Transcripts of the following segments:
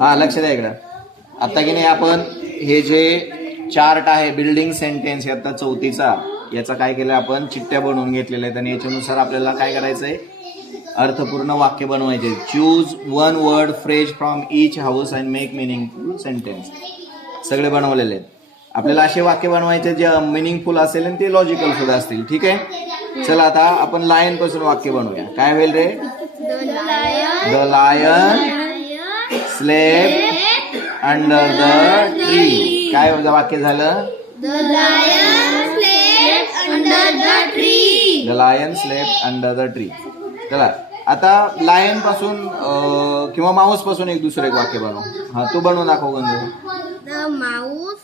हा लक्ष द्या इकडं. आता की नाही आपण हे जे चार्ट आहे बिल्डिंग सेंटेन्स आता 4थीचा, याचा काय केलं आपण चिठ्ठ्या बनवून घेतलेल्या आहेत आणि याच्यानुसार आपल्याला काय करायचंय, अर्थपूर्ण वाक्य बनवायचे. Choose one word phrase from each house and make meaningful sentence. सगळे बनवलेले आहेत. आपल्याला असे वाक्य बनवायचे जे मिनिंगफुल असेल आणि ते लॉजिकल सुद्धा असतील. ठीक आहे, चला आता आपण लायन पासून वाक्य बनवूया. काय होईल रे? The lion slept under the tree. काय वाक्य झालं? The lion slept under the tree. The lion slept under the tree. चला आता लायन पासून किंवा माऊस पासून एक दुसरं एक वाक्य बनव. हा तू बनवून दाखव गंज. The mouse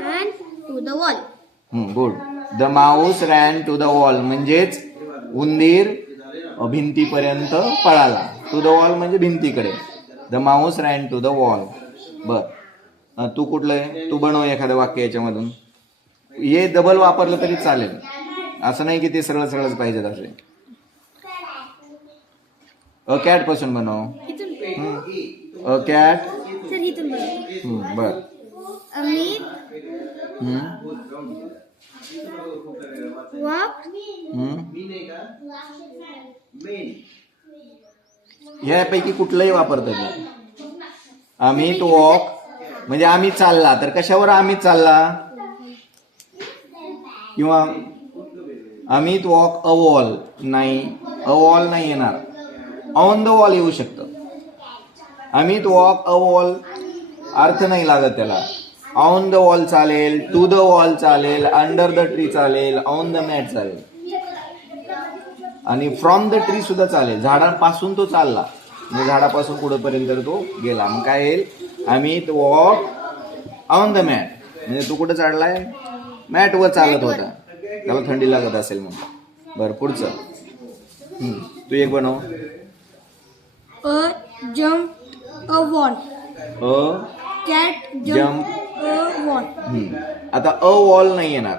run to the wall. Good. The mouse ran to the wall म्हणजेच उंदीर भिंतीपर्यंत पळाला. टू द वॉल म्हणजे भिंतीकडे. The mouse ran to the wall. बर, तू कुठलं आहे? तू बनव एखादं वाक्य याच्यामधून. हे डबल वापरलं तरी चालेल, असं नाही की ते सरळ सरळच पाहिजेत असे. अ कॅट पासून बनव. A cat. बर. अमित वॉक. यापैकी कुठलंही वापरता येईल. अमित वॉक म्हणजे आम्ही चालला, तर कशावर आम्ही चालला? किंवा अमित वॉक अ वॉल. नाही, अ वॉल नाही येणार, ऑन द वॉल येऊ शकतं. अमित वॉक अ वॉल अर्थ नाही लागत त्याला. ऑन द वॉल चालेल, टू द वॉल चालेल, अंडर द ट्री चालेल, ऑन द मॅट चालेल आणि फ्रॉम द ट्री सुद्धा चालेल. झाडापासून तो चालला म्हणजे झाडापासून पुढेपर्यंत तो गेला. मग काय येईल? Amit walk on the mat म्हणजे तू कुठं चढलाय? मॅट वर चालत होता, त्याला थंडी लागत असेल मग. बरं, पुढचं तू एक बनव. अ jump a wall. A cat jump a wall. आता अ वॉल नाही येणार,